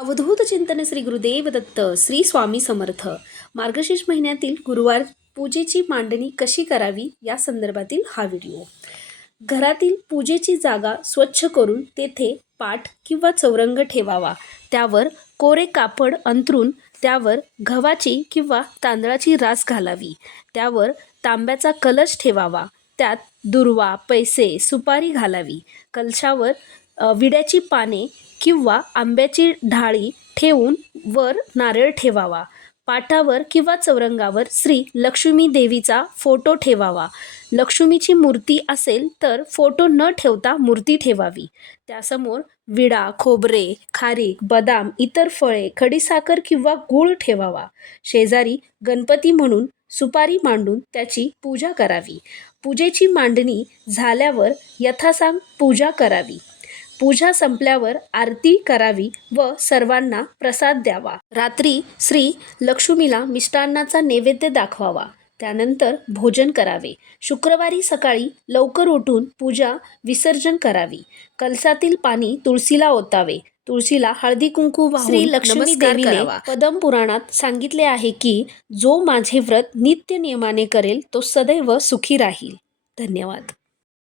अवधूत चिंतन श्री गुरुदेव दत्त श्री स्वामी समर्थ. मार्गशीर्ष महिन्यातील गुरुवार पूजेची मांडणी कशी करावी या संदर्भातील हा व्हिडिओ. घरातील पूजेची जागा स्वच्छ करून तेथे पाठ किंवा चौरंग ठेवावा. त्यावर कोरे कापड अंथरून त्यावर गव्हाची किंवा तांदळाची रास घालावी. त्यावर तांब्याचा कलश ठेवावा. त्यात दुर्वा पैसे सुपारी घालावी. कलशावर विड्याची पाने किंवा आंब्याची ढाळी ठेवून वर नारळ ठेवावा. पाटावर किंवा चौरंगावर श्री लक्ष्मी देवीचा फोटो ठेवावा. लक्ष्मीची मूर्ती असेल तर फोटो न ठेवता मूर्ती ठेवावी. त्यासमोर विडा खोबरे खारीक बदाम इतर फळे खडीसाखर किंवा गूळ ठेवावा. शेजारी गणपती म्हणून सुपारी मांडून त्याची पूजा करावी. पूजेची मांडणी झाल्यावर यथासांग पूजा करावी. पूजा संपल्यावर आरती करावी व सर्वांना प्रसाद द्यावा. रात्री श्री लक्ष्मीला मिष्टान्नाचा नैवेद्य दाखवावा. त्यानंतर भोजन करावे. शुक्रवारी सकाळी लवकर उठून पूजा विसर्जन करावी. कलसातील पाणी तुळशीला ओतावे. तुळशीला हळदी कुंकू श्री लक्ष्मी नमस्कार देवीने करावा. पदम पुराणात सांगितले आहे की जो माझे व्रत नित्य नियमाने करेल तो सदैव सुखी राहील. धन्यवाद.